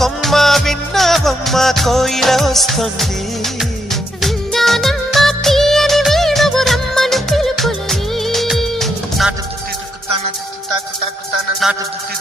కొమ్మ విన్నావమ్మ కోయిల వస్తుంది. విన్నానమ్మ తీయని వేణువు రమ్మను పిలుపులని. నాటు దుక్కి దుక్కుతాన దుక్కు తాకు తాకుతాన నాటు దుక్కి